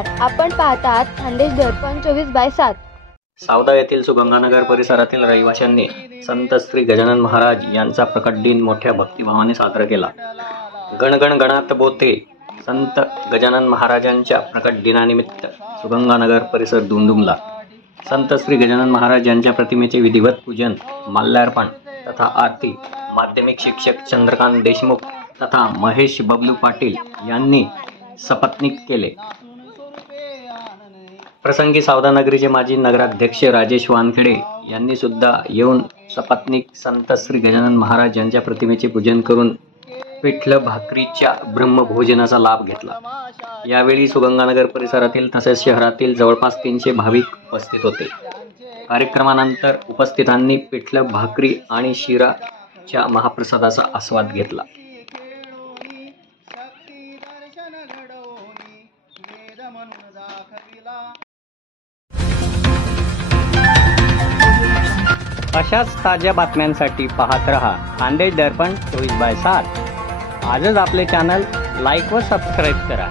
नमस्कार, आपण पाहतात खानदेश दर्पण 24/7. सावदा येथील सुगंगानगर परिसरातील रहिवाशांनी संत श्री गजानन महाराज यांचा प्रकट दिन मोठ्या भक्तिभावाने साजरा केला. गणगण गणात बोथे संत गजानन महाराजांच्या प्रकट दिनानिमित्त सुगंगानगर परिसर दुमदुमला. संत श्री गजानन महाराज यांच्या प्रतिमेचे विधिवत पूजन, माल्यार्पण तथा आरती माध्यमिक शिक्षक चंद्रकांत देशमुख तथा महेश बबलू पाटील यांनी सपत्नीक केले. प्रसंगी सावदा नगरीचे माजी नगराध्यक्ष राजेश वानखेडे यांनी सुद्धा येऊन सपत्नीक संत श्री गजानन महाराज यांच्या प्रतिमेचे पूजन करून पिठलं भाकरीच्या ब्रह्मभोजनाचा लाभ घेतला. यावेळी सुगंगानगर परिसरातील तसेच शहरातील जवळपास 300 भाविक उपस्थित होते. कार्यक्रमानंतर उपस्थितांनी पिठलं भाकरी आणि शिराच्या महाप्रसादाचा आस्वाद घेतला. अशाच ताज्या बातम्यांसाठी पाहत रहा खानदेश दर्पण 24/7. आजच आपले चॅनल लाईक व सबस्क्राईब करा.